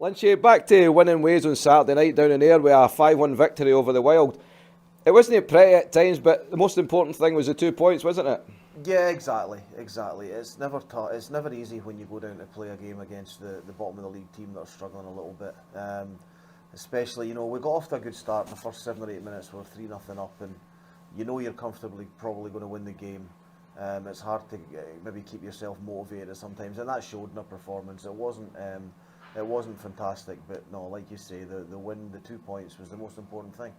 Lynchy, back to winning ways on Saturday night down in Ayr with a 5-1 victory over the Wild. It wasn't pretty at times, but the most important thing was the 2 points, wasn't it? Yeah, exactly. It's never it's never easy when you go down to play a game against the bottom of the league team that are struggling a little bit. Especially, we got off to a good start in the first 7 or 8 minutes. We're 3-0 up, and you're comfortably probably going to win the game. It's hard to maybe keep yourself motivated sometimes, and that showed in our performance. It wasn't fantastic, but no, like you say, the win, the 2 points was the most important thing.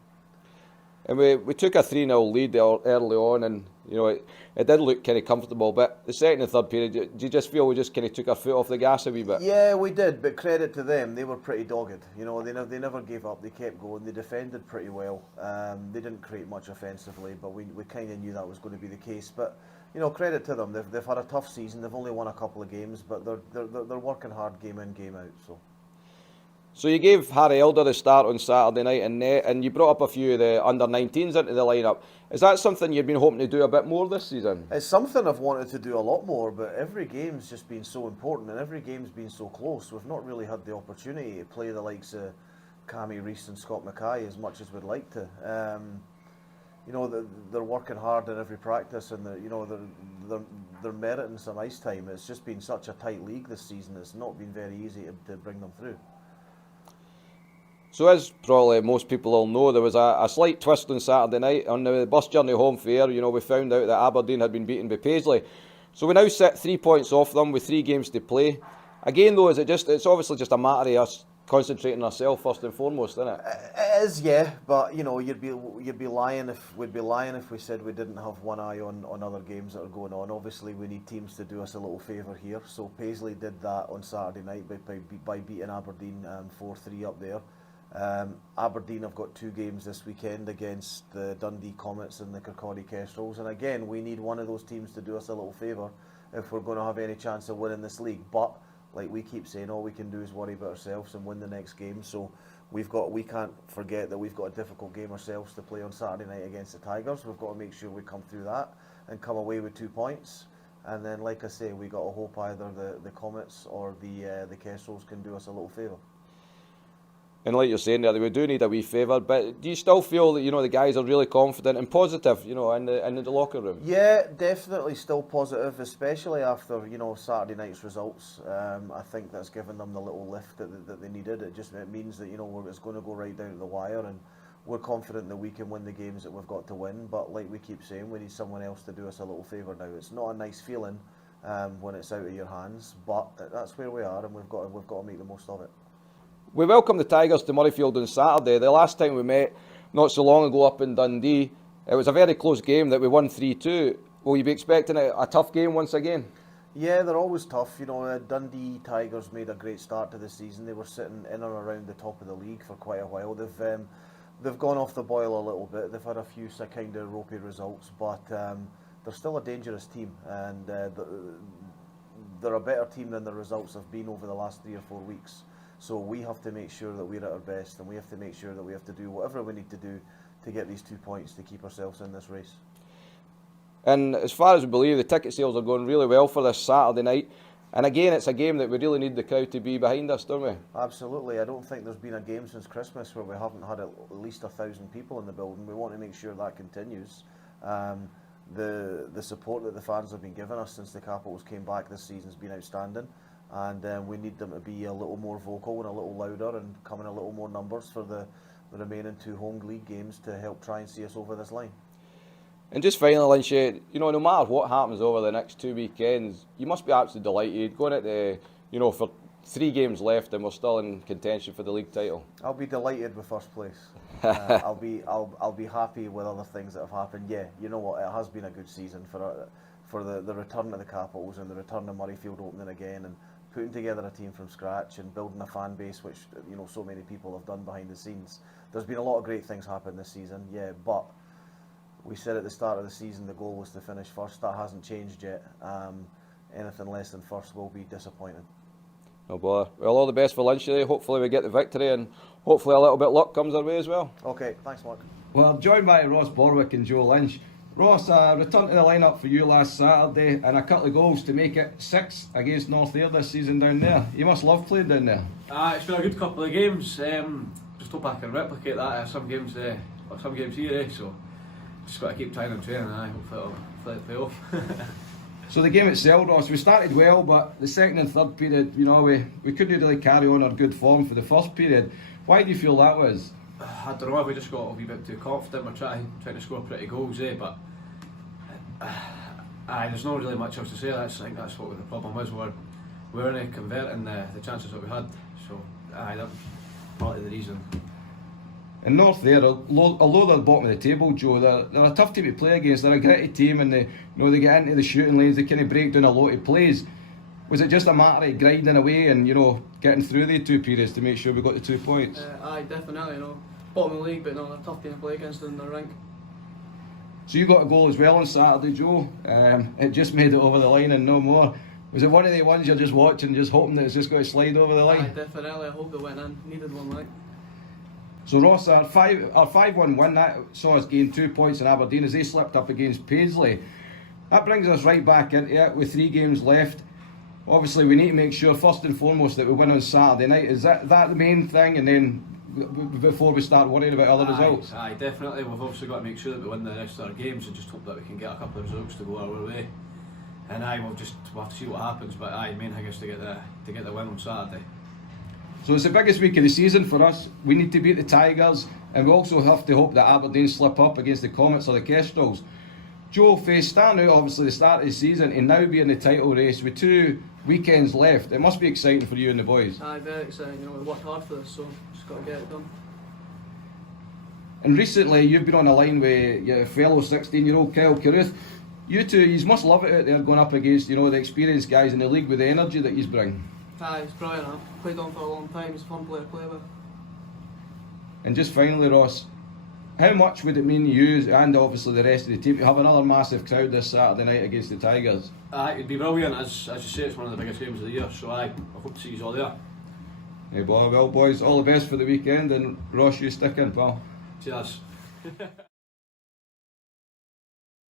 And we took a 3-0 lead early on, and it did look kind of comfortable. But the second and third period, do you just feel we just kind of took our foot off the gas a wee bit? Yeah, we did, but credit to them, they were pretty dogged. They never gave up. They kept going. They defended pretty well. They didn't create much offensively, but we kind of knew that was going to be the case. But credit to them. They've had a tough season. They've only won a couple of games, but they're working hard game in, game out. So you gave Harry Elder a start on Saturday night in net, and you brought up a few of the under-19s into the lineup. Is that something you've been hoping to do a bit more this season? It's something I've wanted to do a lot more, but every game's just been so important, and every game's been so close. We've not really had the opportunity to play the likes of Cammy Reese and Scott Mackay as much as we'd like to. They're working hard in every practice, and they're meriting some ice time. It's just been such a tight league this season. It's not been very easy to bring them through. So as probably most people will know, there was a slight twist on Saturday night. On the bus journey home for Ayr, we found out that Aberdeen had been beaten by Paisley. So we now sit 3 points off them with 3 games to play. Again though, it's obviously just a matter of us concentrating ourselves first and foremost, isn't it? It is, yeah, but you'd be lying if we said we didn't have one eye on other games that are going on. Obviously we need teams to do us a little favour here. So Paisley did that on Saturday night by beating Aberdeen 4-3 up there. Aberdeen have got 2 games this weekend against the Dundee Comets and the Kirkcaldy Kestrels, and again we need one of those teams to do us a little favour if we're going to have any chance of winning this league. But like we keep saying, all we can do is worry about ourselves and win the next game. So we can't forget that we've got a difficult game ourselves to play on Saturday night against the Tigers. We've got to make sure we come through that and come away with 2 points. And then, like I say, we got to hope either the Comets or the Kestrels can do us a little favour. And like you're saying there, we do need a wee favour, but do you still feel that the guys are really confident and positive, in the locker room? Yeah, definitely still positive, especially after Saturday night's results. I think that's given them the little lift that they needed. It means that it's going to go right down to the wire, and we're confident that we can win the games that we've got to win. But like we keep saying, we need someone else to do us a little favour now. It's not a nice feeling when it's out of your hands, but that's where we are, and we've got to make the most of it. We welcomed the Tigers to Murrayfield on Saturday. The last time we met, not so long ago up in Dundee, it was a very close game that we won 3-2. Will you be expecting a tough game once again? Yeah, they're always tough. Dundee Tigers made a great start to the season. They were sitting in and around the top of the league for quite a while. They've gone off the boil a little bit. They've had a few kind of ropey results, but they're still a dangerous team, and they're a better team than the results have been over the last 3 or 4 weeks. So we have to make sure that we're at our best, and we have to make sure that we have to do whatever we need to do to get these 2 points to keep ourselves in this race. And as far as we believe, the ticket sales are going really well for this Saturday night. And again, it's a game that we really need the crowd to be behind us, don't we? Absolutely. I don't think there's been a game since Christmas where we haven't had at least 1,000 people in the building. We want to make sure that continues. The support that the fans have been giving us since the Capitals came back this season has been outstanding. And we need them to be a little more vocal and a little louder and come in a little more numbers for the remaining 2 home league games to help try and see us over this line. And just finally, Lynch, no matter what happens over the next 2 weekends, you must be absolutely delighted going at for 3 games left and we're still in contention for the league title. I'll be delighted with first place. I'll be happy with other things that have happened. Yeah, you know what? It has been a good season for the return of the Capitals and the return of Murrayfield opening again, and putting together a team from scratch and building a fan base, which so many people have done behind the scenes. There's been a lot of great things happen this season, yeah, but we said at the start of the season the goal was to finish first. That hasn't changed yet. Anything less than first will be disappointing. No bother. Well, all the best for lunch today. Hopefully we get the victory, and hopefully a little bit of luck comes our way as well. Okay, thanks Mark. Well, I'm joined by Borwick and Joe Lynch. Ross, return to the lineup for you last Saturday and a couple of goals to make it 6 against North Ayr this season down there. You must love playing down there. It's been a good couple of games. Just hope I can replicate that at some games here. So just got to keep trying and training, and I hope it'll pay off. So the game itself, Ross, we started well, but the second and third period, you know, we couldn't really carry on our good form for the first period. Why do you feel that was? I don't know if we just got a wee bit too confident. We're trying to score pretty goals, but there's not really much else to say. I think that's what the problem was. We weren't converting the chances that we had. So that's partly the reason. In North Ayr, although they're bottom of the table, Joe, they're a tough team to play against. They're a gritty team, and they get into the shooting lanes. They kind of break down a lot of plays. Was it just a matter of grinding away and getting through the 2 periods to make sure we got the 2 points? Definitely. Bottom of the league, but they're a tough team to play against in the rank. So you got a goal as well on Saturday, Joe. It just made it over the line and no more. Was it one of the ones you're just watching, just hoping that it's just going to slide over the line? Definitely. I hope it went in. Needed one, like. So Ross, our 5-1 win, that saw us gain 2 points in Aberdeen as they slipped up against Paisley. That brings us right back into it with 3 games left. Obviously we need to make sure first and foremost that we win on Saturday night. Is that the main thing, and then before we start worrying about other results? Definitely. We've obviously got to make sure that we win the rest of our games and just hope that we can get a couple of results to go our way. And we'll have to see what happens, but the main thing is to get the win on Saturday. So it's the biggest week of the season for us. We need to beat the Tigers, and we also have to hope that Aberdeen slip up against the Comets or the Kestrels. Joe, faced starting out obviously the start of the season and now be in the title race with 2 weekends left. It must be exciting for you and the boys. Very exciting. We worked hard for this, so just got to get it done. And recently you've been on a line with your fellow 16-year-old Kyle Carruth. You two, you must love it out there going up against the experienced guys in the league with the energy that you bring. It's brilliant. I've played on for a long time. It's a fun player to play with. And just finally, Ross, how much would it mean to you and obviously the rest of the team to have another massive crowd this Saturday night against the Tigers? It'd be brilliant. As you say, it's one of the biggest games of the year, so I hope to see you all there. Hey, well, boys, all the best for the weekend, and Ross, you stick in, pal. Cheers.